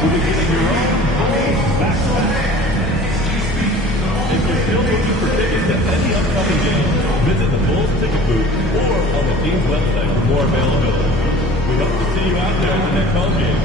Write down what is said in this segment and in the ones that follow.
will be getting your own backpack. If you're still looking for tickets to any upcoming game, visit the Bulls ticket booth or on the team's website for more availability. We hope to see you out there at the next home game.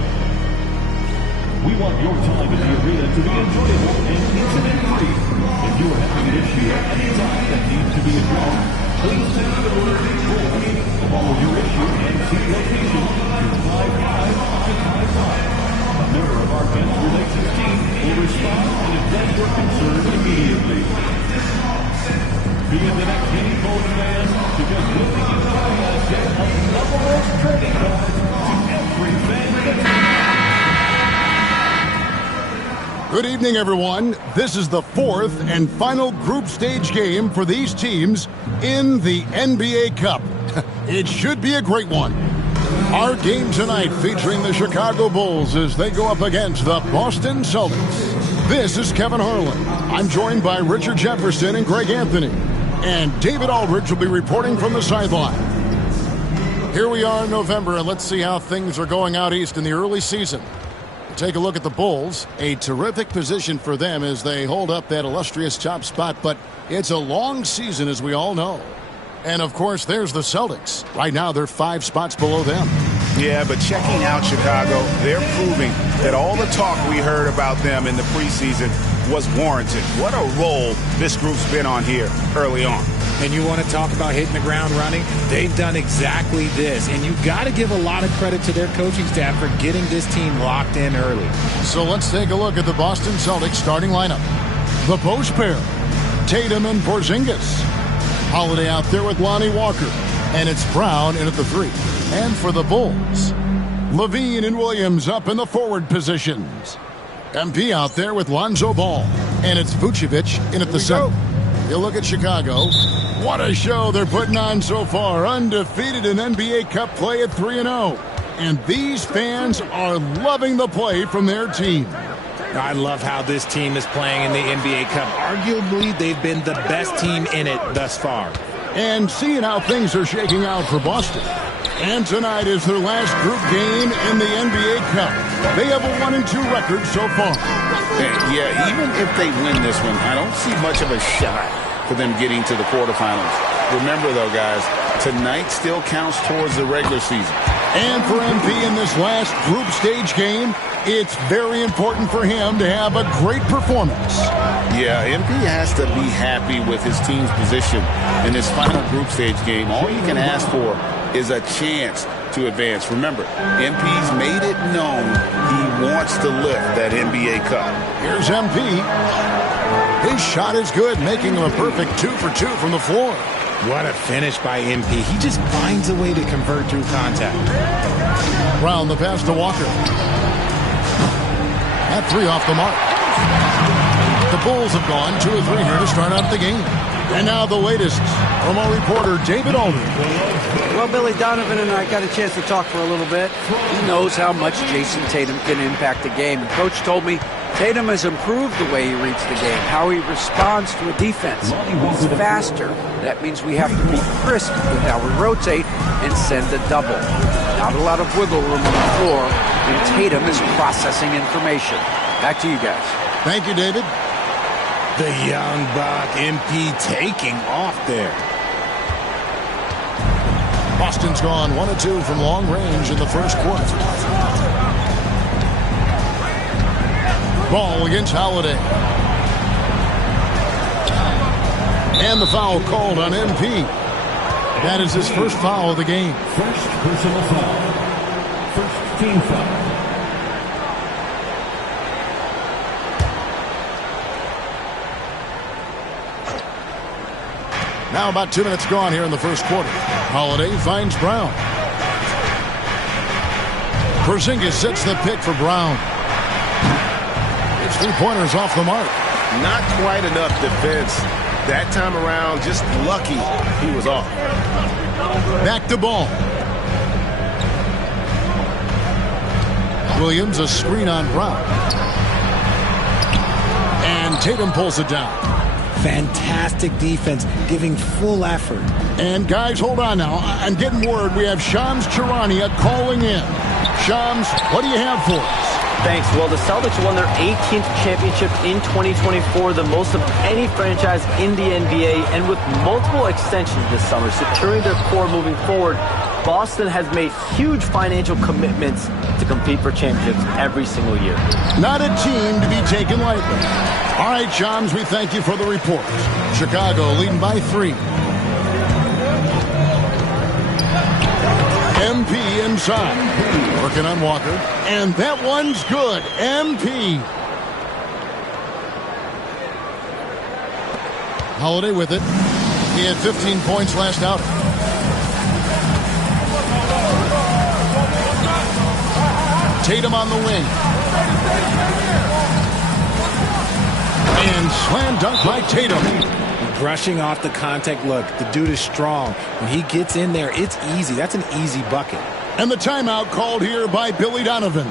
We want your time in the arena to be enjoyable and incident-free. If you are having an issue at any time that needs to be addressed, please send an alert to Bulls. Follow your issue and seat location to 5555. A member of our guest relations team will respond and address your concern immediately. Be in the next game, Bulls fans, because we'll be giving away a set of number-one trading cards to every fan in the team. Good evening, everyone. This is the fourth and final group stage game for these teams in the NBA Cup. It should be a great one. Our game tonight featuring the Chicago Bulls as they go up against the Boston Celtics. This is Kevin Harlan. I'm joined by Richard Jefferson and Greg Anthony. And David Aldridge will be reporting from the sideline. Here we are in November, and let's see how things are going out east in the early season. Take a look at the Bulls. A terrific position for them as they hold up that illustrious top spot, but it's a long season, as we all know. And, of course, there's the Celtics. Right now, they're 5 spots below them. Yeah, but checking out Chicago, they're proving that all the talk we heard about them in the preseason was warranted. What a role this group's been on here early on. And you want to talk about hitting the ground running? They've done exactly this. And you've got to give a lot of credit to their coaching staff for getting this team locked in early. So let's take a look at the Boston Celtics starting lineup. The post pair, Tatum and Porzingis. Holiday out there with Lonnie Walker. And it's Brown in at the 3. And for the Bulls, Levine and Williams up in the forward positions. MP out there with Lonzo Ball. And it's Vucevic in at the 7. You look at Chicago. What a show they're putting on so far. Undefeated in NBA Cup play at 3-0. And these fans are loving the play from their team. I love how this team is playing in the NBA Cup. Arguably, they've been the best team in it thus far. And seeing how things are shaking out for Boston. And tonight is their last group game in the NBA Cup. They have a 1-2 record so far. Yeah, even if they win this one, I don't see much of a shot for them getting to the quarterfinals. Remember, though, guys, tonight still counts towards the regular season. And for MP in this last group stage game, it's very important for him to have a great performance. Yeah, MP has to be happy with his team's position in this final group stage game. All you can ask for is a chance to advance. Remember, MP's made it known he wants to lift that NBA Cup. Here's MP. His shot is good, making him a perfect 2 for 2 from the floor. What a finish by MP. He just finds a way to convert through contact. Brown, the pass to Walker. That 3 off the mark. The Bulls have gone 2 of 3 here to start out the game. And now the latest from our reporter, David Aldridge. Well, Billy, Donovan and I got a chance to talk for a little bit. He knows how much Jason Tatum can impact the game. And Coach told me Tatum has improved the way he reads the game, how he responds to a defense. He's faster. That means we have to be crisp with how we rotate and send a double. Not a lot of wiggle room on the floor when Tatum is processing information. Back to you guys. Thank you, David. The young buck, MP taking off there. Boston's gone 1 of 2 from long range in the first quarter. Ball against Holiday. And the foul called on MP. That is his first foul of the game. First personal foul. First team foul. Now about 2 minutes gone here in the first quarter. Holiday finds Brown. Porzingis sets the pick for Brown. It's 3-pointers off the mark. Not quite enough defense. That time around, just lucky he was off. Back to Ball. Williams, a screen on Brown. And Tatum pulls it down. Fantastic defense, giving full effort. And guys, hold on now. I'm getting word we have Shams Charania calling in. Shams, what do you have for us? Thanks. Well, the Celtics won their 18th championship in 2024, the most of any franchise in the NBA, and with multiple extensions this summer, securing their core moving forward, Boston has made huge financial commitments to compete for championships every single year. Not a team to be taken lightly. All right, Shams, we thank you for the report. Chicago leading by 3. MP inside. Working on Walker. And that one's good. MP. Holiday with it. He had 15 points last outing. Tatum on the wing. And slam dunk by Tatum. Brushing off the contact. Look, the dude is strong. When he gets in there, it's easy. That's an easy bucket. And the timeout called here by Billy Donovan.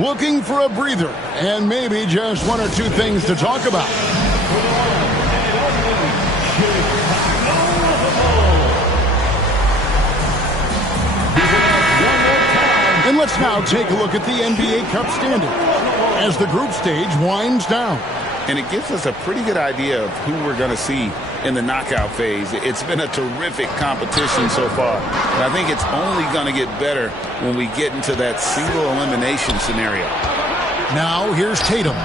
Looking for a breather and maybe just one or two things to talk about. And let's now take a look at the NBA Cup standing as the group stage winds down. And it gives us a pretty good idea of who we're going to see in the knockout phase. It's been a terrific competition so far. And I think it's only going to get better when we get into that single elimination scenario. Now here's Tatum.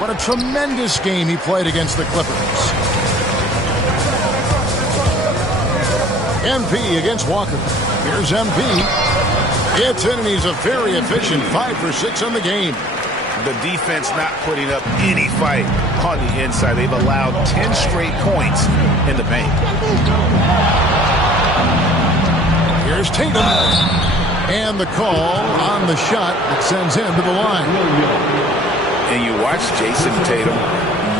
What a tremendous game he played against the Clippers. MP against Walker. Here's MP. It's in, and he's a very efficient 5 for 6 on the game. The defense not putting up any fight on the inside. They've allowed 10 straight points in the paint. Here's Tatum. And the call on the shot that sends him to the line. And you watch Jason Tatum,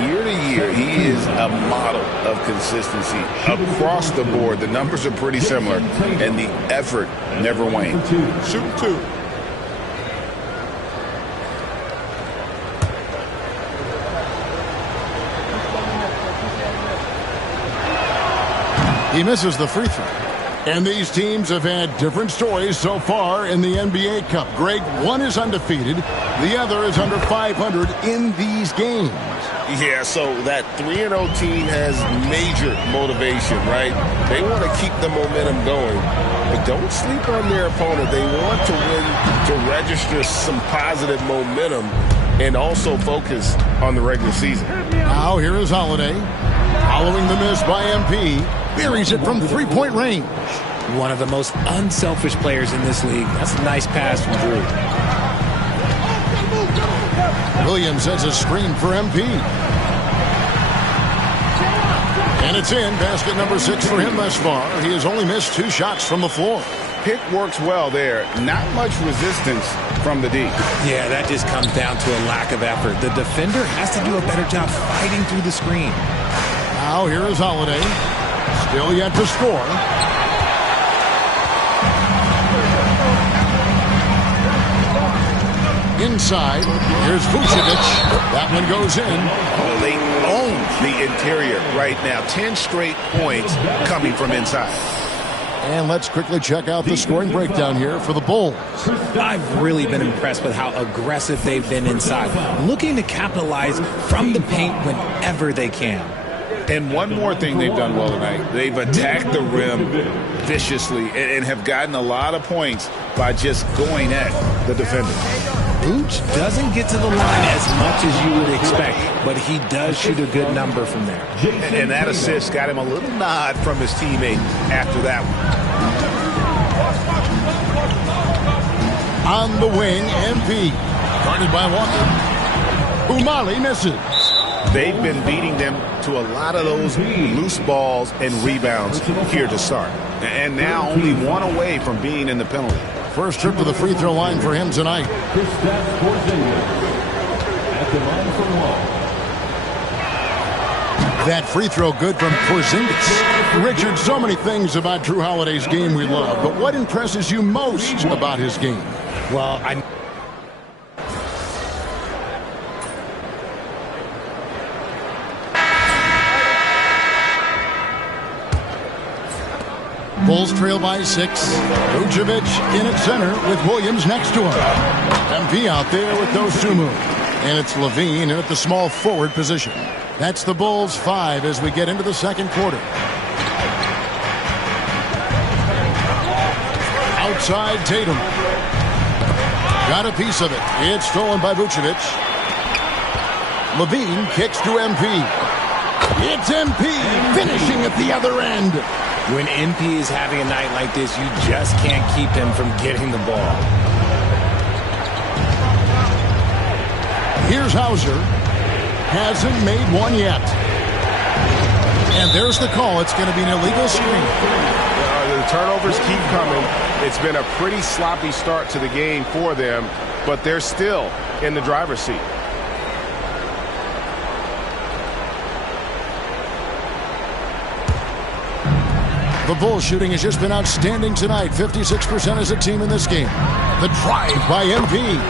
year to year, he is a model of consistency. Across the board, the numbers are pretty similar, and the effort never wanes. Shoot 2. He misses the free throw. And these teams have had different stories so far in the NBA Cup. Greg, one is undefeated. The other is under 500 in these games. Yeah, so that 3-0 team has major motivation, right? They want to keep the momentum going. But don't sleep on their opponent. They want to win to register some positive momentum and also focus on the regular season. Now here is Holiday. Following the miss by MP. Buries it from three-point range. One of the most unselfish players in this league. That's a nice pass from Drew. Williams sets a screen for MP. And it's in. Basket number 6 for him thus far. He has only missed 2 shots from the floor. Pick works well there. Not much resistance from the D. Yeah, that just comes down to a lack of effort. The defender has to do a better job fighting through the screen. Now here is Holiday. Still yet to score. Inside, here's Vucevic. That one goes in. Oh, they own the interior right now. 10 straight points coming from inside. And let's quickly check out the scoring breakdown here for the Bulls. I've really been impressed with how aggressive they've been inside, looking to capitalize from the paint whenever they can. And one more thing they've done well tonight. They've attacked the rim viciously and have gotten a lot of points by just going at the defender. Vooch doesn't get to the line as much as you would expect, but he does shoot a good number from there. And that assist got him a little nod from his teammate after that one. On the wing, MP. Guarded by Walker. Umali misses. They've been beating them to a lot of those loose balls and rebounds here to start. And now only one away from being in the penalty. First trip to the free throw line for him tonight. That free throw good from Porzingis. Richard, so many things about Drew Holiday's game we love, but what impresses you most about his game? Well, Bulls trail by 6. Vucevic in at center with Williams next to him. MP out there with Dosunmu. And it's Levine in at the small forward position. That's the Bulls 5 as we get into the second quarter. Outside Tatum. Got a piece of it. It's stolen by Vucevic. Levine kicks to MP. It's MP finishing at the other end. When MP is having a night like this, you just can't keep him from getting the ball. Here's Hauser. Hasn't made one yet. And there's the call. It's going to be an illegal screen. The turnovers keep coming. It's been a pretty sloppy start to the game for them, but they're still in the driver's seat. The Bulls shooting has just been outstanding tonight. 56% as a team in this game. The drive by MP.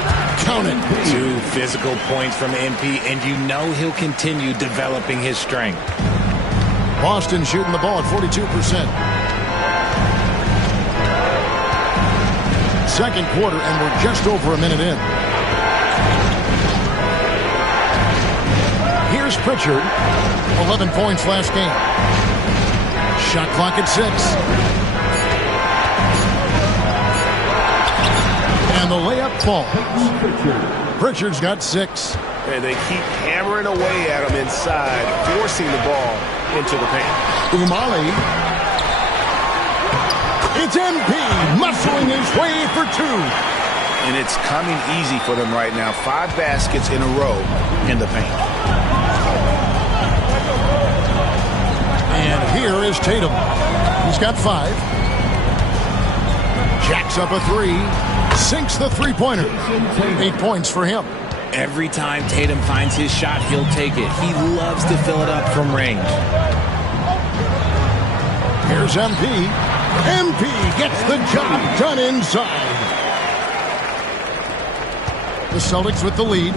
Count it. 2 physical points from MP, and you know he'll continue developing his strength. Boston shooting the ball at 42%. Second quarter, and we're just over a minute in. Here's Pritchard. 11 points last game. Shot clock at 6. And the layup falls. Pritchard's got 6. And they keep hammering away at him inside, forcing the ball into the paint. Umali. It's MP muscling his way for 2. And it's coming easy for them right now. 5 baskets in a row in the paint. And here is Tatum. He's got 5. Jacks up a 3. Sinks the three-pointer. 8 points for him. Every time Tatum finds his shot, he'll take it. He loves to fill it up from range. Here's MP. MP gets the job done inside. The Celtics with the lead.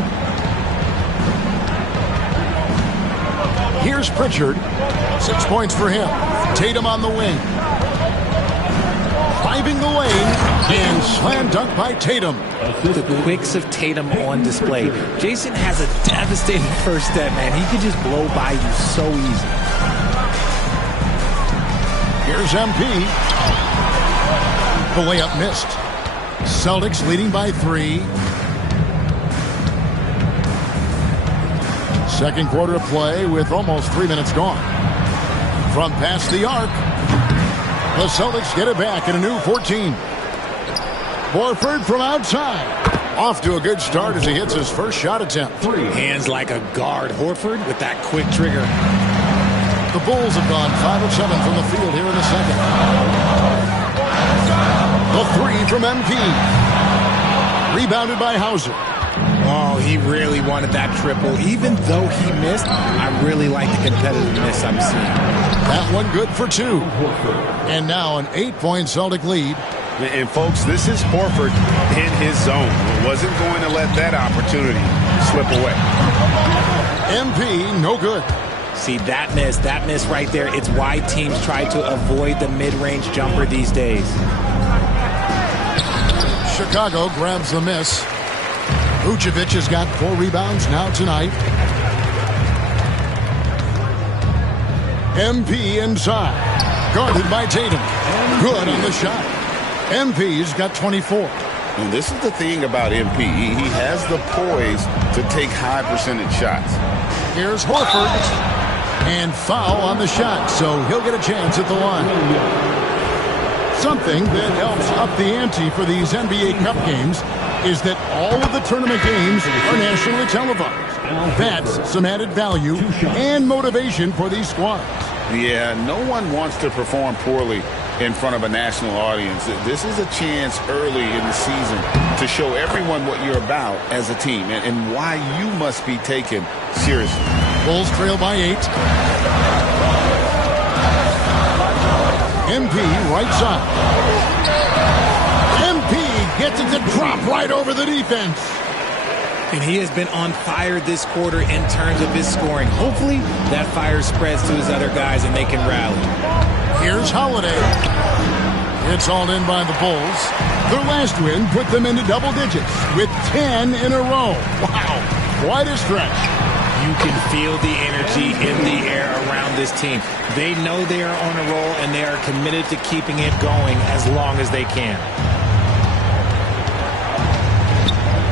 Here's Pritchard. 6 points for him. Tatum on the wing. Driving the lane. And slam dunk by Tatum. The quicks of Tatum on display. Jason has a devastating first step, man. He could just blow by you so easy. Here's MP. The layup missed. Celtics leading by 3. Second quarter of play with almost 3 minutes gone. From past the arc, the Celtics get it back in a new 14. Horford from outside. Off to a good start as he hits his first shot attempt. Hands like a guard. Horford with that quick trigger. The Bulls have gone 5 of 7 from the field here in the second. The 3 from MP. Rebounded by Hauser. Oh, he really wanted that triple. Even though he missed, I really like the competitiveness I'm seeing. That one good for 2. And now an 8-point Celtic lead. And, folks, this is Horford in his zone. Wasn't going to let that opportunity slip away. MP, no good. See, that miss right there, it's why teams try to avoid the mid-range jumper these days. Chicago grabs the miss. Vucevic has got 4 rebounds now tonight. MP inside. Guarded by Tatum. Good on the shot. MP's got 24. And this is the thing about MP. He has the poise to take high percentage shots. Here's Horford. And foul on the shot, so he'll get a chance at the line. Something that helps up the ante for these NBA Cup games is that all of the tournament games are nationally televised. That's some added value and motivation for these squads. Yeah, no one wants to perform poorly in front of a national audience. This is a chance early in the season to show everyone what you're about as a team and why you must be taken seriously. Bulls trail by 8. MP right side. MP gets it to drop right over the defense. And he has been on fire this quarter in terms of his scoring. Hopefully that fire spreads to his other guys and they can rally. Here's Holiday. It's all in by the Bulls. Their last win put them into double digits with 10 in a row. Wow, quite a stretch. You can feel the energy in the air around this team. They know they are on a roll, and they are committed to keeping it going as long as they can.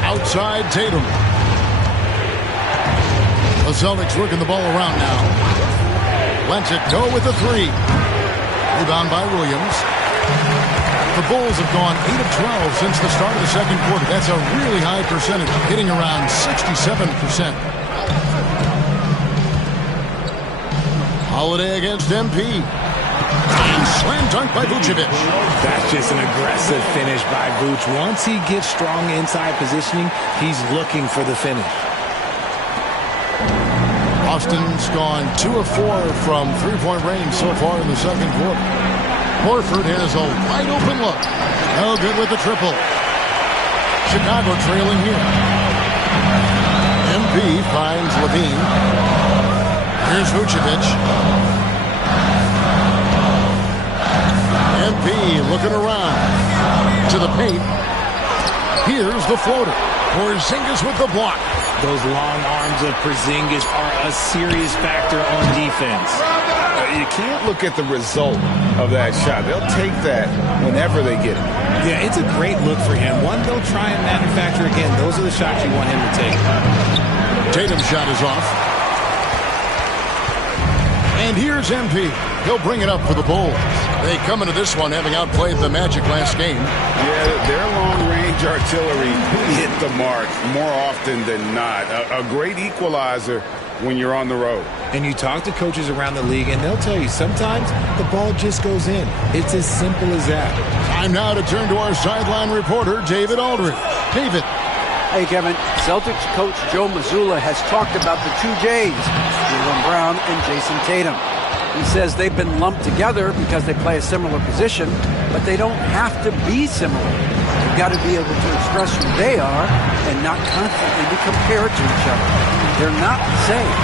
Outside Tatum. The Celtics working the ball around now. Lets it go with a three. Rebound by Williams. The Bulls have gone 8 of 12 since the start of the second quarter. That's a really high percentage, hitting around 67%. Holiday against MP. And slam dunk by Vucevic. That's just an aggressive finish by Vuce. Once he gets strong inside positioning, he's looking for the finish. Austin's gone 2 of 4 from three-point range so far in the second quarter. Horford has a wide open look. No good with the triple. Chicago trailing here. MP finds Levine. Here's Vucevic. MP looking around to the paint. Here's the floater. Porzingis with the block. Those long arms of Porzingis are a serious factor on defense. You can't look at the result of that shot. They'll take that whenever they get it. Yeah, it's a great look for him. One they'll try and manufacture again. Those are the shots you want him to take. Tatum's shot is off. And here's MP. He'll bring it up for the Bulls. They come into this one having outplayed the Magic last game. Yeah, their long-range artillery hit the mark more often than not. A great equalizer when you're on the road. And you talk to coaches around the league, and they'll tell you sometimes the ball just goes in. It's as simple as that. Time now to turn to our sideline reporter, David Aldridge. David. Hey, Kevin. Celtics coach Joe Mazzulla has talked about the two J's, Jaylen Brown and Jason Tatum. He says they've been lumped together because they play a similar position, but they don't have to be similar. They've got to be able to express who they are and not constantly be compared to each other. They're not the same.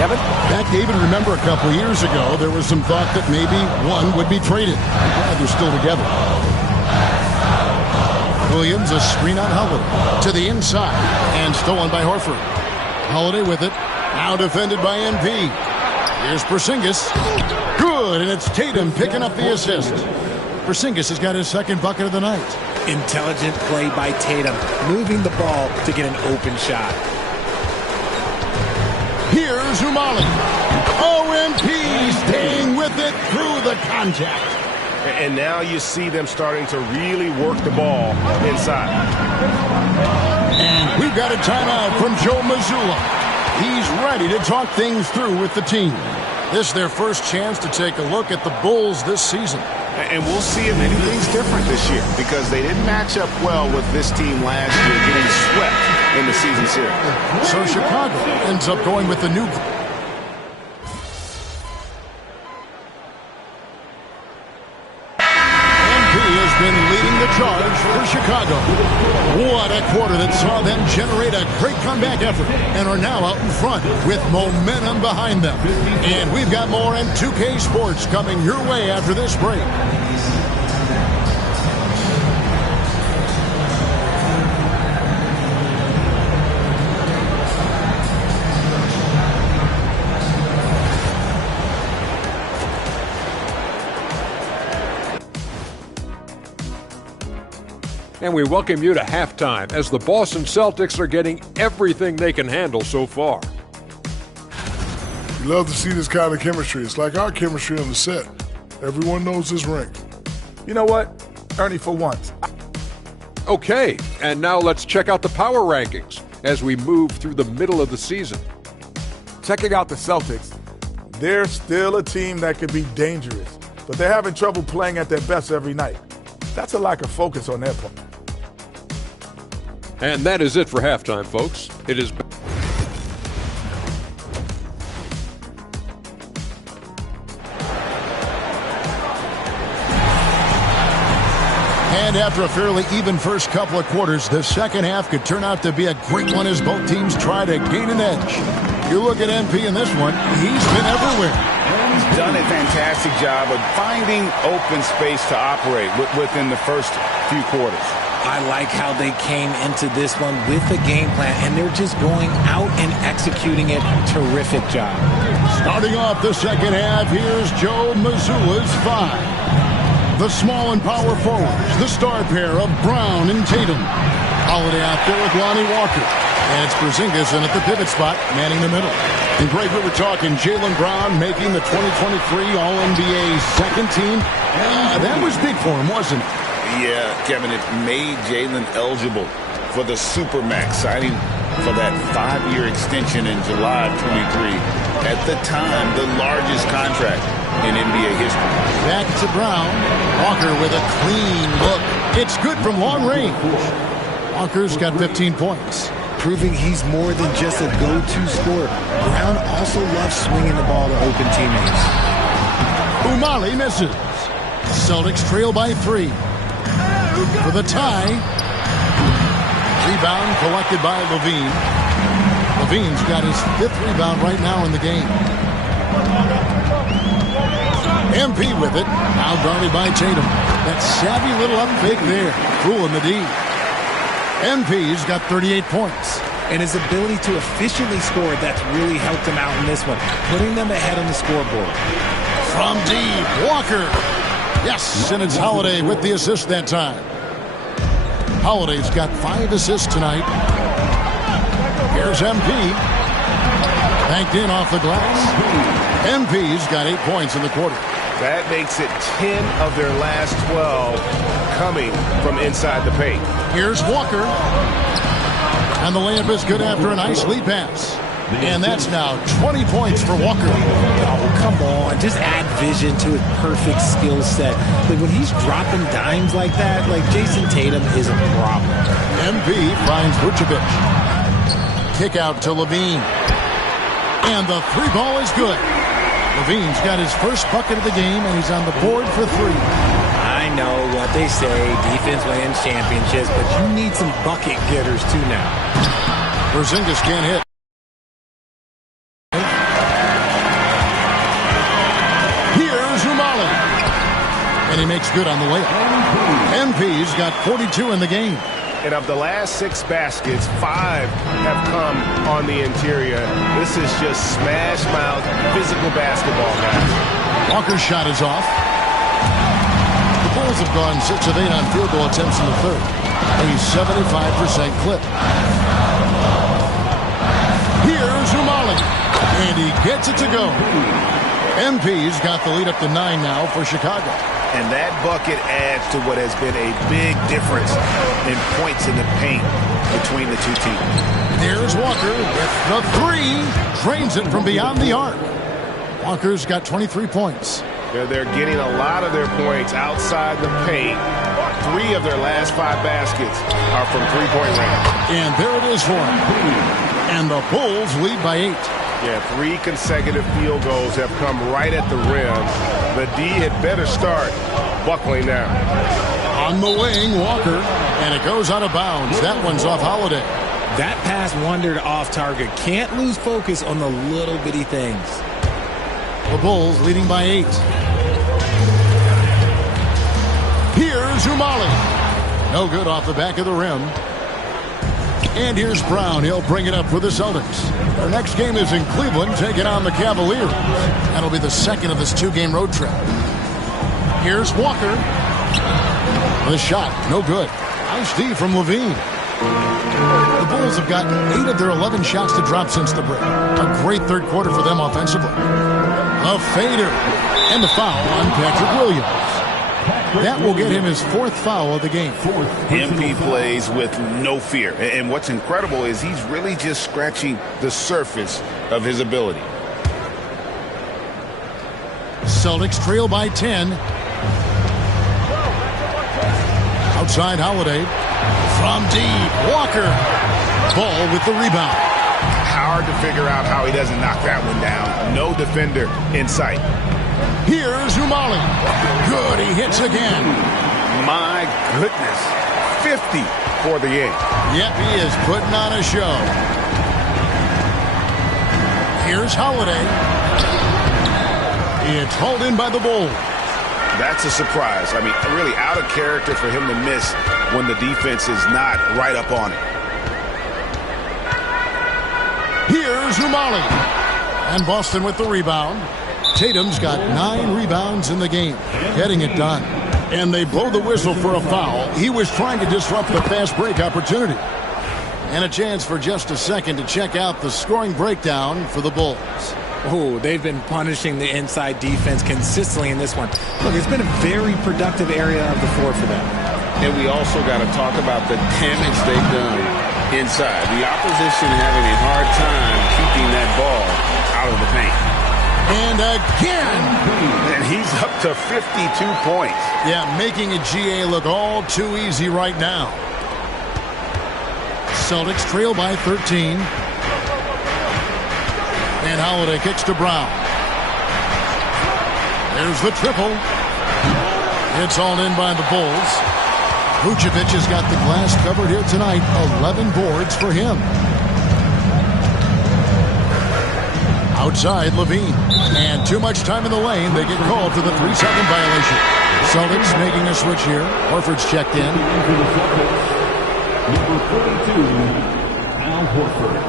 Kevin? Back, David, remember a couple years ago, there was some thought that maybe one would be traded. I'm glad they're still together. Williams, a screen on Holiday to the inside and stolen by Horford. Holiday with it. Now defended by MP. Here's Porzingis. Good, and it's Tatum picking up the assist. Porzingis has got his second bucket of the night. Intelligent play by Tatum, moving the ball to get an open shot. Here's Umali. MP staying with it through the contact. And now you see them starting to really work the ball inside. And we've got a timeout from Joe Mazzulla. He's ready to talk things through with the team. This is their first chance to take a look at the Bulls this season. And we'll see if anything's different this year because they didn't match up well with this team last year, getting swept in the season series. So Chicago ends up going with the new... been leading the charge for Chicago. What a quarter that saw them generate a great comeback effort and are now out in front with momentum behind them. And we've got more in 2K Sports coming your way after this break. And we welcome you to halftime as the Boston Celtics are getting everything they can handle so far. We love to see this kind of chemistry. It's like our chemistry on the set. Everyone knows this ring. You know what, Ernie, for once. Okay, and now let's check out the power rankings as we move through the middle of the season. Checking out the Celtics, they're still a team that could be dangerous, but they're having trouble playing at their best every night. That's a lack of focus on their part. And that is it for halftime, folks. It is... And after a fairly even first couple of quarters, the second half could turn out to be a great one as both teams try to gain an edge. You look at MP in this one, he's been everywhere. He's done a fantastic job of finding open space to operate within the first few quarters. I like how they came into this one with a game plan, and they're just going out and executing it. Terrific job. Starting off the second half, here's Joe Mazzulla's 5. The small and power forwards, the star pair of Brown and Tatum. Holiday out there with Lonnie Walker. And it's Porzingis in at the pivot spot, manning the middle. And Greg, we were talking Jaylen Brown making the 2023 All-NBA second team. That was big for him, wasn't it? Yeah, Kevin, it made Jaylen eligible for the Supermax, signing for that 5-year extension in July of 23. At the time, the largest contract in NBA history. Back to Brown. Walker with a clean look. It's good from long range. Walker's got 15 points. Proving he's more than just a go-to scorer. Brown also loves swinging the ball to open teammates. Umali misses. Celtics trail by 3. For the tie. Rebound collected by Levine. Levine's got his 5th rebound right now in the game. MP with it. Now guarded by Tatum. That savvy little up fake there. Fooling the D. MP's got 38 points. And his ability to efficiently score, that's really helped him out in this one, putting them ahead on the scoreboard. From deep, Walker. Yes, and it's Holiday with the assist that time. Holiday's got 5 assists tonight. Here's MP. Banked in off the glass. MP's got 8 points in the quarter. That makes it 10 of their last 12 coming from inside the paint. Here's Walker. And the layup is good after a nice lead pass. And that's now 20 points for Walker. Oh, come on. Just add vision to his perfect skill set. Like when he's dropping dimes like that, like Jason Tatum is a problem. MP finds Vucevic. Kick out to Levine. And the 3 ball is good. Levine's got his first bucket of the game, and he's on the board for 3. I know what they say, defense wins championships, but you need some bucket getters too now. Porzingis can't hit. Here's Umali. And he makes good on the layup. MP's got 42 in the game. And of the last 6 baskets, 5 have come on the interior. This is just smash-mouth physical basketball, guys. Walker's shot is off. The Bulls have gone 6 of 8 on field goal attempts in the third. A 75% clip. Here's Umali. And he gets it to go. MP's got the lead up to 9 now for Chicago. And that bucket adds to what has been a big difference in points in the paint between the two teams. There's Walker with the 3. Drains it from beyond the arc. Walker's got 23 points. They're getting a lot of their points outside the paint. 3 of their last 5 baskets are from three-point range. And there it is for him. And the Bulls lead by 8. Yeah, 3 consecutive field goals have come right at the rim. The D had better start buckling down. On the wing, Walker, and it goes out of bounds. That one's off Holiday. That pass wandered off target. Can't lose focus on the little bitty things. The Bulls leading by 8. Here's Umali. No good off the back of the rim. And here's Brown. He'll bring it up for the Celtics. Their next game is in Cleveland, taking on the Cavaliers. That'll be the second of this 2-game road trip. Here's Walker. The shot, no good. Nice D from Levine. The Bulls have gotten 8 of their 11 shots to drop since the break. A great third quarter for them offensively. A fader. And the foul on Patrick Williams. That will get him his 4th foul of the game. MP plays with no fear. And what's incredible is he's really just scratching the surface of his ability. Celtics trail by 10. Outside Holiday. From deep, Walker. Ball with the rebound. Hard to figure out how he doesn't knock that one down. No defender in sight. Here's Umali. Good, he hits again. My goodness. 50 for the game. Yep, he is putting on a show. Here's Holiday. It's hauled in by the Bulls. That's a surprise. I mean, really out of character for him to miss when the defense is not right up on it. Here's Umali. And Boston with the rebound. Tatum's got 9 rebounds in the game, getting it done. And they blow the whistle for a foul. He was trying to disrupt the fast break opportunity. And a chance for just a second to check out the scoring breakdown for the Bulls. Oh, they've been punishing the inside defense consistently in this one. Look, it's been a very productive area of the floor for them. And we also got to talk about the damage they've done inside. The opposition having a hard time keeping that ball out of the paint. And again. And he's up to 52 points. Yeah, making a GA look all too easy right now. Celtics trail by 13. And Holiday kicks to Brown. There's the triple. It's all in by the Bulls. Vucevic has got the glass covered here tonight. 11 boards for him. Outside, Levine. And too much time in the lane. They get called for the 3-second violation. Celtics making a switch here. Horford's checked in. Number 42, Al Horford.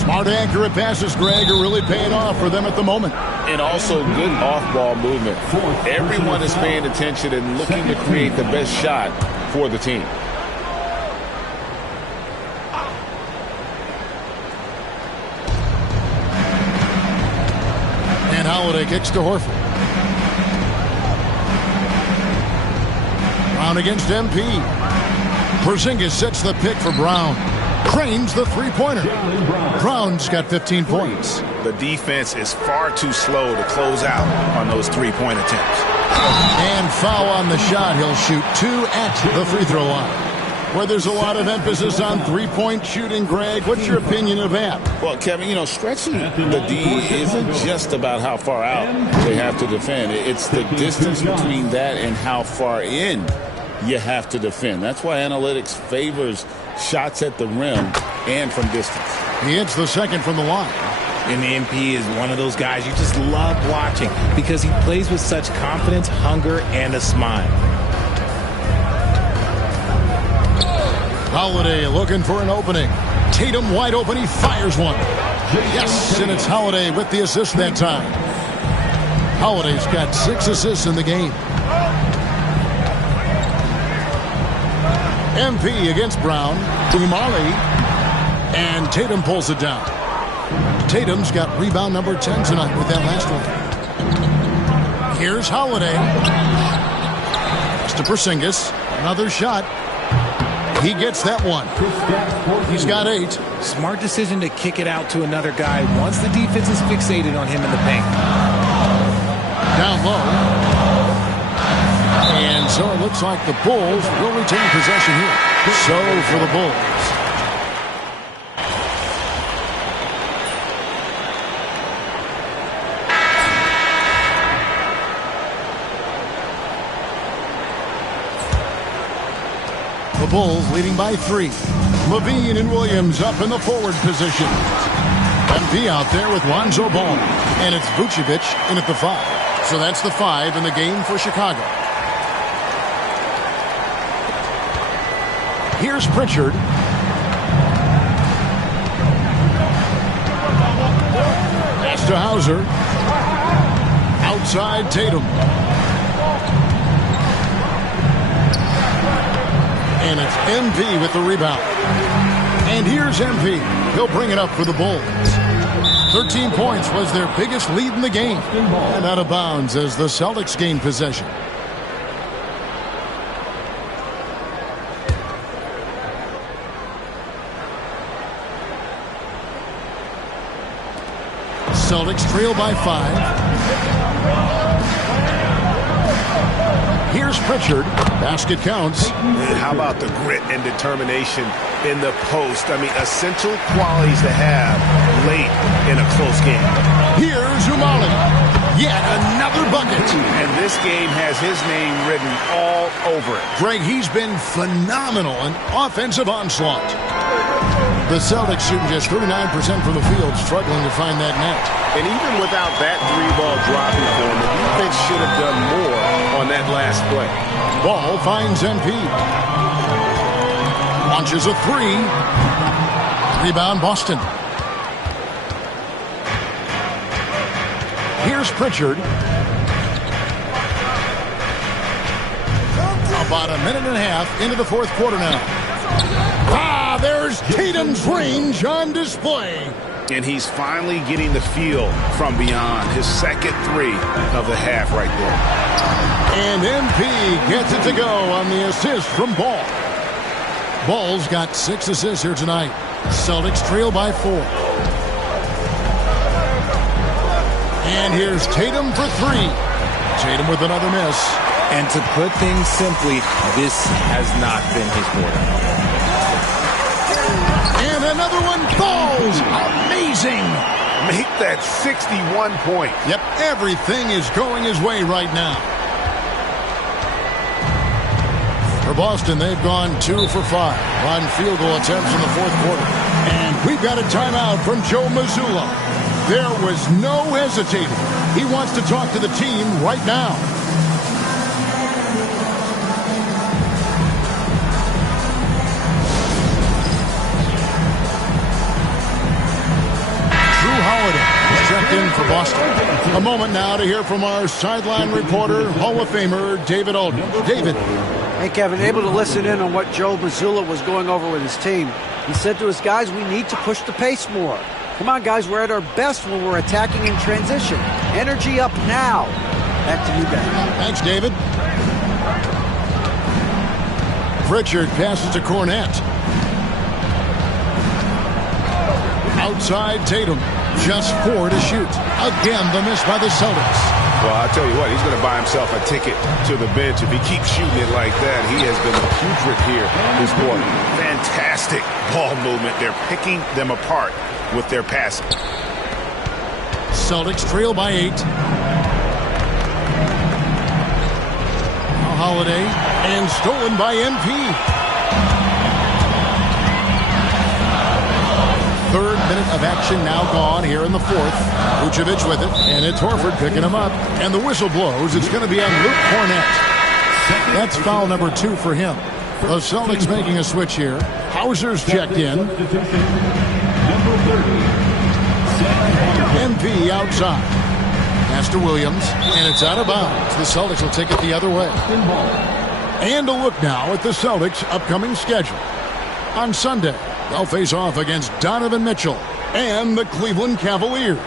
Smart, accurate passes, Greg, are really paying off for them at the moment. And also good off-ball movement. Everyone is paying attention and looking to create the best shot for the team. And Holiday kicks to Horford. Brown against MP. Porzingis sets the pick for Brown. Cranes the three-pointer. Brown's got 15 points. The defense is far too slow to close out on those three-point attempts. And foul on the shot. He'll shoot 2 at the free throw line. Where there's a lot of emphasis on three-point shooting, Greg, what's your opinion of that? Well, Kevin, you know, stretching the D isn't just about how far out they have to defend. It's the distance between that and how far in you have to defend. That's why analytics favors shots at the rim and from distance. He hits the second from the line. And the MP is one of those guys you just love watching because he plays with such confidence, hunger, and a smile. Holiday looking for an opening. Tatum wide open. He fires one. Yes, and it's Holiday with the assist that time. Holiday's got 6 assists in the game. MP against Brown. Umali. And Tatum pulls it down. Tatum's got rebound number 10 tonight with that last one. Here's Holiday. Pass to Porzingis. Another shot. He gets that one. He's got 8. Smart decision to kick it out to another guy once the defense is fixated on him in the paint. Down low. And so it looks like the Bulls will retain possession here. So for the Bulls. The Bulls leading by 3. Levine and Williams up in the forward position. MP out there with Lonzo Ball. And it's Vucevic in at the 5. So that's the 5 in the game for Chicago. Here's Pritchard. Pass to Hauser. Outside Tatum. And it's MP with the rebound. And here's MP. He'll bring it up for the Bulls. 13 points was their biggest lead in the game. And out of bounds as the Celtics gain possession. Celtics trail by 5. Here's Pritchard. Basket counts. How about the grit and determination in the post? I mean, essential qualities to have late in a close game. Here's Umali. Yet another bucket. And this game has his name written all over it. Greg, he's been phenomenal in offensive onslaught. The Celtics shooting just 39% from the field, struggling to find that net. And even without that three-ball dropping for him, the defense should have done more on that last play. Ball finds MP. Launches a three. Rebound Boston. Here's Pritchard. About a minute and a half into the fourth quarter now. There's Tatum's range on display. And he's finally getting the feel from beyond. His second three of the half right there. And MP gets it to go on the assist from Ball. Ball's got 6 assists here tonight. Celtics trail by 4. And here's Tatum for 3. Tatum with another miss. And to put things simply, this has not been his quarter. And another one falls. Amazing. Make that 61 point. Yep, everything is going his way right now. For Boston, they've gone 2 for 5 on field goal attempts in the fourth quarter. And we've got a timeout from Joe Mazzulla. There was no hesitating. He wants to talk to the team right now. Checked in for Boston. A moment now to hear from our sideline reporter, Hall of Famer David Aldridge. David. Hey, Kevin, able to listen in on what Joe Mazzulla was going over with his team. He said to his guys, we need to push the pace more. Come on, guys, we're at our best when we're attacking in transition. Energy up now. Back to you guys. Thanks, David. Pritchard passes to Cornette. Outside Tatum. Just 4 to shoot. Again, the miss by the Celtics. Well, I'll tell you what, he's going to buy himself a ticket to the bench. If he keeps shooting it like that, he has been putrid here this quarter. Fantastic ball movement. They're picking them apart with their passing. Celtics trail by 8. Now Holiday, and stolen by MP. Third minute of action now gone here in the fourth. Vucevic with it, and it's Horford picking him up. And the whistle blows. It's going to be on Luke Cornette. That's foul number 2 for him. The Celtics making a switch here. Hauser's checked in. MP outside. Pass to Williams, and it's out of bounds. The Celtics will take it the other way. And a look now at the Celtics' upcoming schedule. On Sunday, they'll face off against Donovan Mitchell and the Cleveland Cavaliers.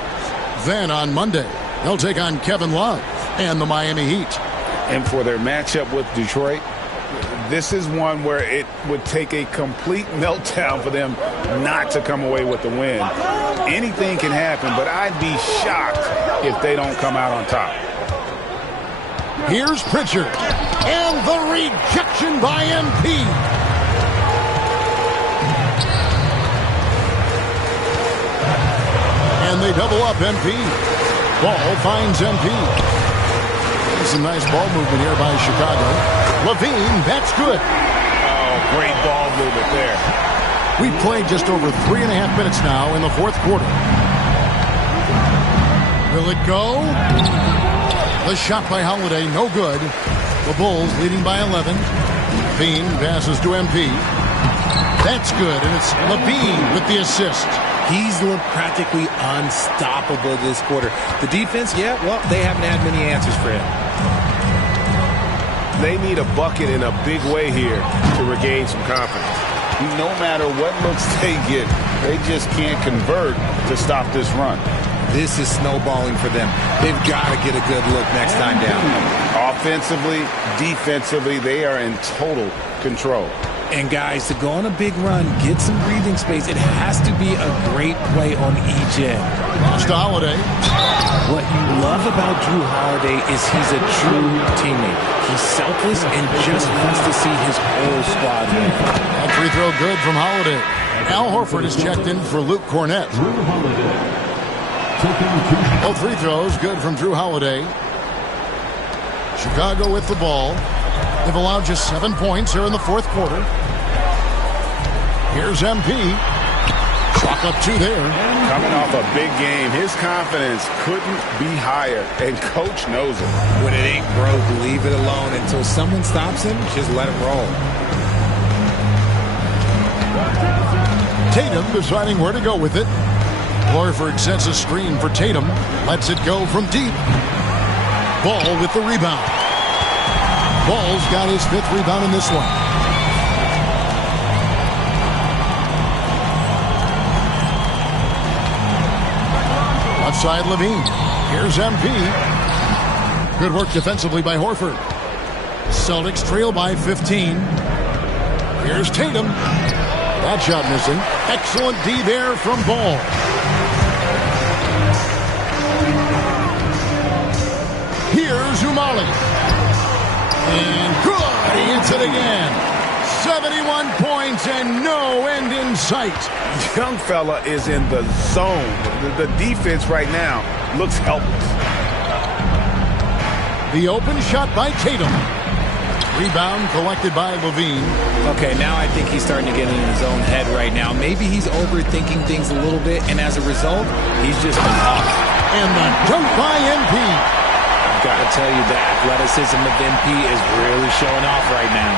Then on Monday, they'll take on Kevin Love and the Miami Heat. And for their matchup with Detroit, this is one where it would take a complete meltdown for them not to come away with the win. Anything can happen, but I'd be shocked if they don't come out on top. Here's Pritchard, and the rejection by MP. And they double up MP. Ball finds MP. Some nice ball movement here by Chicago. Levine, that's good. Oh, great ball movement there. We played just over 3.5 minutes now in the fourth quarter. Will it go? The shot by Holiday, no good. The Bulls leading by 11. Levine passes to MP. That's good, and it's Levine with the assist. He's looked practically unstoppable this quarter. The defense, yeah, well, they haven't had many answers for him. They need a bucket in a big way here to regain some confidence. No matter what looks they get, they just can't convert to stop this run. This is snowballing for them. They've got to get a good look next time down. Offensively, defensively, they are in total control. And guys, to go on a big run, get some breathing space, it has to be a great play on each end. Lost to Holiday. What you love about Drew Holiday is he's a true teammate. He's selfless and just wants to see his whole squad win. That free throw good from Holiday. Al Horford is checked in for Luke Cornette. Both free throws good from Drew Holiday. Chicago with the ball. They've allowed just 7 points here in the fourth quarter. Here's MP. Chalk up 2 there. Coming off a big game, his confidence couldn't be higher, and coach knows it. When it ain't broke, leave it alone until someone stops him. Just let him roll. Tatum deciding where to go with it. Horford sets a screen for Tatum. Lets it go from deep. Ball with the rebound. Ball's got his 5th rebound in this one. Left side, Levine. Here's MP. Good work defensively by Horford. Celtics trail by 15. Here's Tatum. That shot missing. Excellent D there from Ball. Here's Umali. And good. He hits it again. 71 points and no end in sight. Young fella is in the zone. The defense right now looks helpless. The open shot by Tatum. Rebound collected by Levine. Okay, now I think he's starting to get in his own head right now. Maybe he's overthinking things a little bit, and as a result, he's just been off. And the dunk by MP. I've got to tell you, the athleticism of MP is really showing off right now.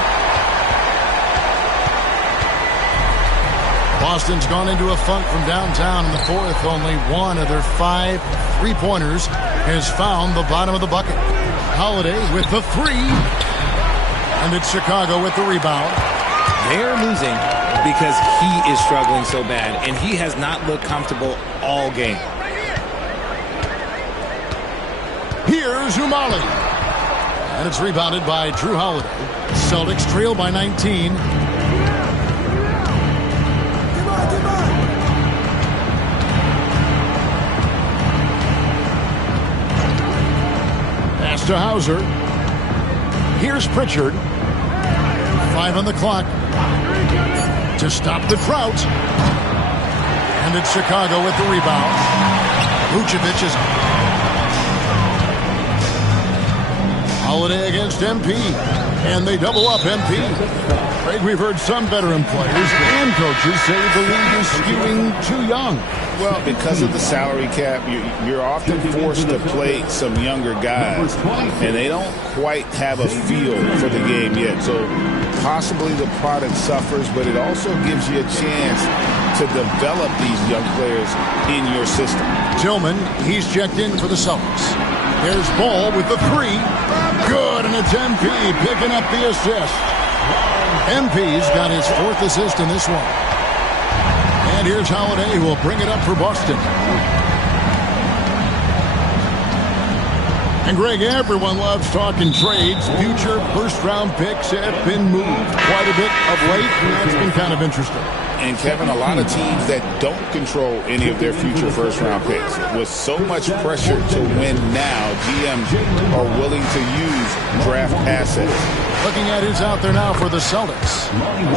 Boston's gone into a funk from downtown in the 4th. Only one of their 5 3-pointers has found the bottom of the bucket. Holiday with the 3. And it's Chicago with the rebound. They're losing because he is struggling so bad, and he has not looked comfortable all game. Here's Umali. And it's rebounded by Drew Holiday. Celtics trail by 19. Pass to Hauser. Here's Pritchard. 5 on the clock to stop the drought. And it's Chicago with the rebound. Vucevic is Holiday against MP. And they double up MP. Craig, we've heard some veteran players and coaches say the league is skewing too young. Well, because of the salary cap, you're often forced to play some younger guys, and they don't quite have a feel for the game yet. So possibly the product suffers, but it also gives you a chance to develop these young players in your system. Tillman, he's checked in for the Celtics. There's Ball with the 3. Good, and it's MP picking up the assist. MP's got his 4th assist in this one. And here's Holiday, who will bring it up for Boston. And Greg, everyone loves talking trades. Future first-round picks have been moved quite a bit of late, and that's been kind of interesting. And, Kevin, a lot of teams that don't control any of their future first-round picks. With so much pressure to win now, GMs are willing to use draft assets. Looking at who's out there now for the Celtics.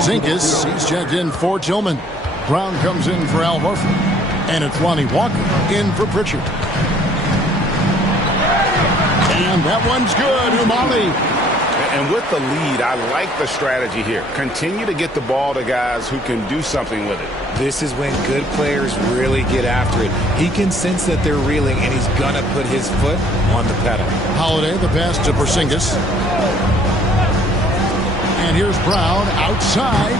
Zinkas, he's checked in for Tillman. Brown comes in for Al Horford. And it's Lonnie Walker in for Pritchard. And that one's good, Umali. And with the lead, I like the strategy here. Continue to get the ball to guys who can do something with it. This is when good players really get after it. He can sense that they're reeling, and he's going to put his foot on the pedal. Holiday, the pass to Porzingis. And here's Brown outside.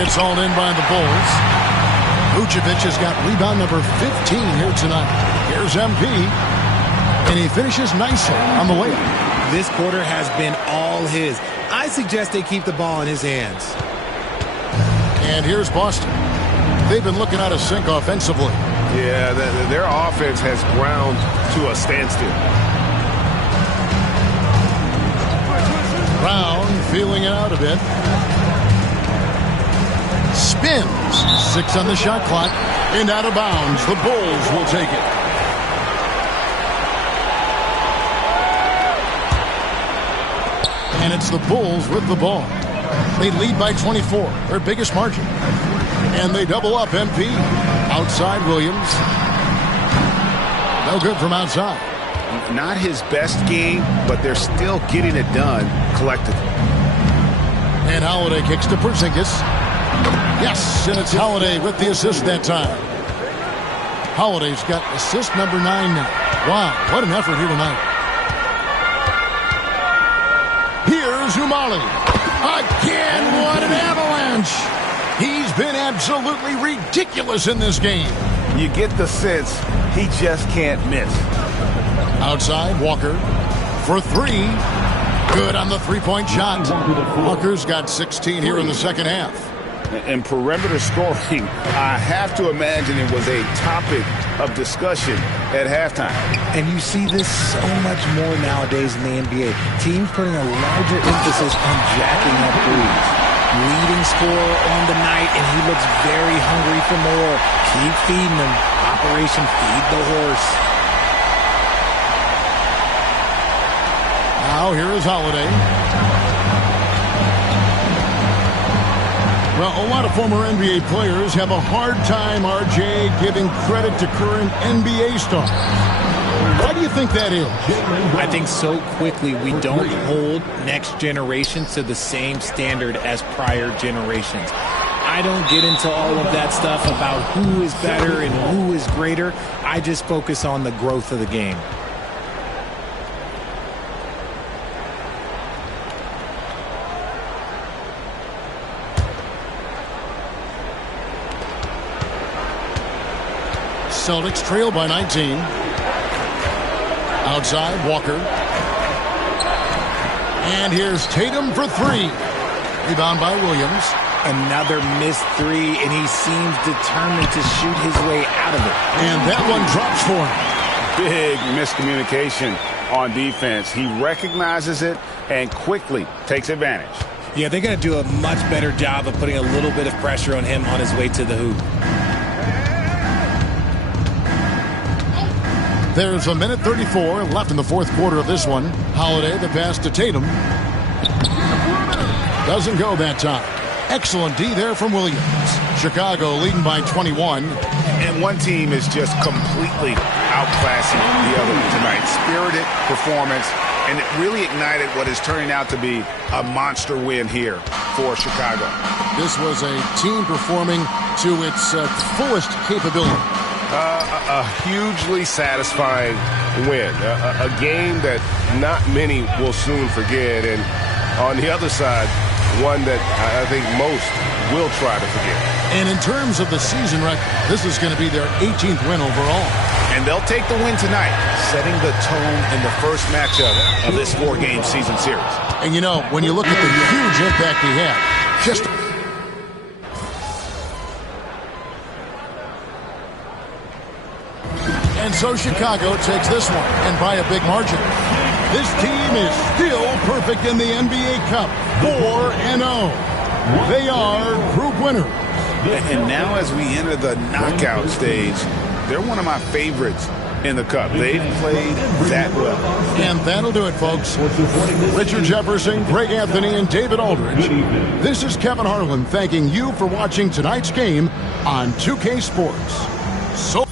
It's hauled in by the Bulls. Vucevic has got rebound number 15 here tonight. Here's MP. And he finishes nicely on the layup. This quarter has been all his. I suggest they keep the ball in his hands. And here's Boston. They've been looking out of sync offensively. Yeah, their offense has ground to a standstill. Brown feeling it out a bit. Spins. 6 on the shot clock. And out of bounds. The Bulls will take it. And it's the Bulls with the ball. They lead by 24, their biggest margin. And they double up MP. Outside Williams. No good from outside. Not his best game, but they're still getting it done collectively. And Holiday kicks to Porzingis. Yes, and it's Holiday with the assist that time. Holiday's got assist number 9 now. Wow, what an effort here tonight. Here's Umali. Again, what an avalanche. He's been absolutely ridiculous in this game. You get the sense he just can't miss. Outside, Walker for 3. Good on the three-point shot. Walker's got 16 here in the second half. And perimeter scoring, I have to imagine it was a topic of discussion at halftime. And you see this so much more nowadays in the NBA. Teams putting a larger emphasis on jacking up threes. Leading scorer on the night, and he looks very hungry for more. Keep feeding him. Operation Feed the Horse. Now here is Holiday. Well, a lot of former NBA players have a hard time, RJ, giving credit to current NBA stars. Why do you think that is? I think so quickly we don't hold next generation to the same standard as prior generations. I don't get into all of that stuff about who is better and who is greater. I just focus on the growth of the game. Celtics trail by 19. Outside, Walker. And here's Tatum for 3. Rebound by Williams. Another missed 3, and he seems determined to shoot his way out of it. And that one drops for him. Big miscommunication on defense. He recognizes it and quickly takes advantage. Yeah, they're going to do a much better job of putting a little bit of pressure on him on his way to the hoop. There's a minute 34 left in the fourth quarter of this one. Holiday, the pass to Tatum. Doesn't go that time. Excellent D there from Williams. Chicago leading by 21. And one team is just completely outclassing the other tonight. Spirited performance, and it really ignited what is turning out to be a monster win here for Chicago. This was a team performing to its fullest capability. A hugely satisfying win. A game that not many will soon forget. And on the other side, one that I think most will try to forget. And in terms of the season record, this is going to be their 18th win overall. And they'll take the win tonight, setting the tone in the first matchup of this 4-game season series. And you know, when you look at the huge impact he had, just... And so Chicago takes this one, and by a big margin. This team is still perfect in the NBA Cup, 4-0. They are group winners. And now as we enter the knockout stage, they're one of my favorites in the Cup. They've played that well. And that'll do it, folks. Richard Jefferson, Greg Anthony, and David Aldridge. This is Kevin Harlan thanking you for watching tonight's game on 2K Sports. So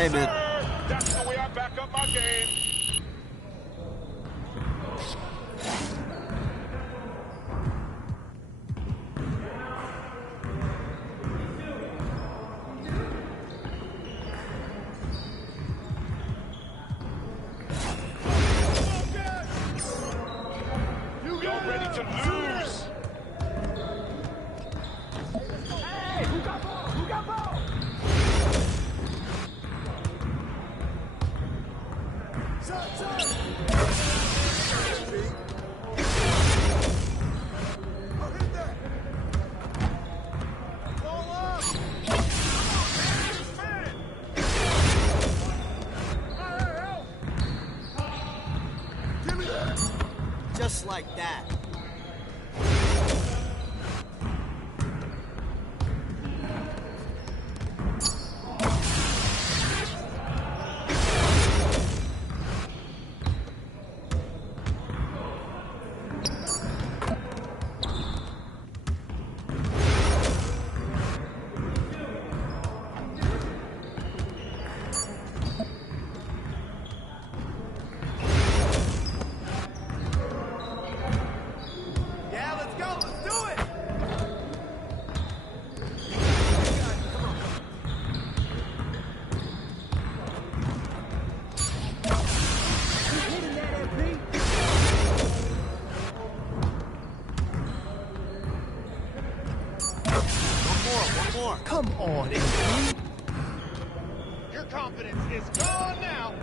Hey, man. That's the way I back up my game. Just like that. Come on, MP. Your confidence is gone now.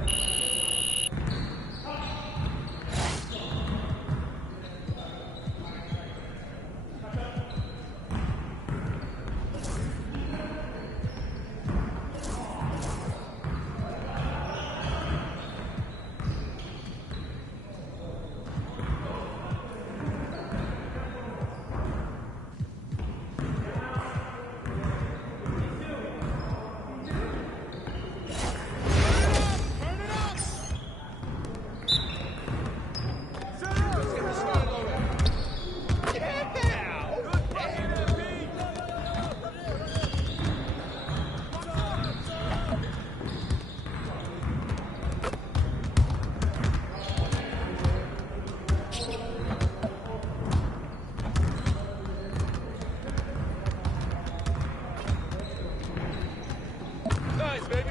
Nice, baby.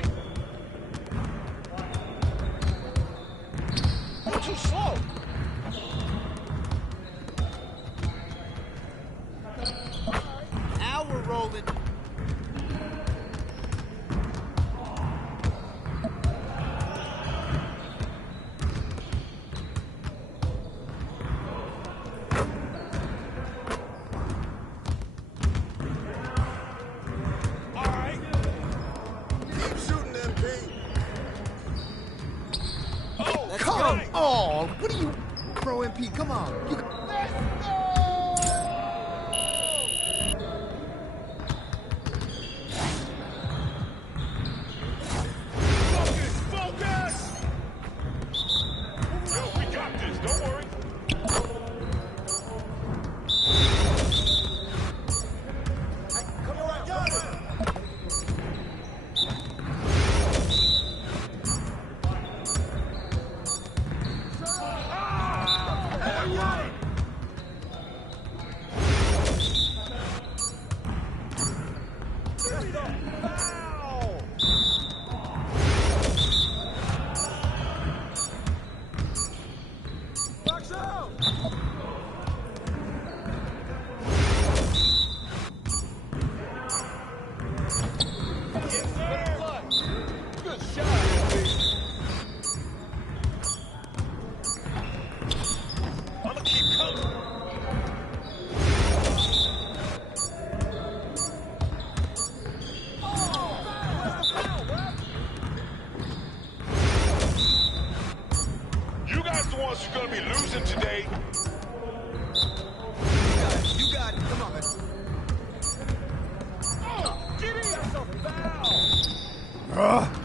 You're too slow. Now we're rolling. Come on! What are you, Pro MP? Come on! Focus! Yo, we got this. Don't worry. You guys the ones who's gonna be losing today. You got it. Come on, man. Oh, give me yourself a foul.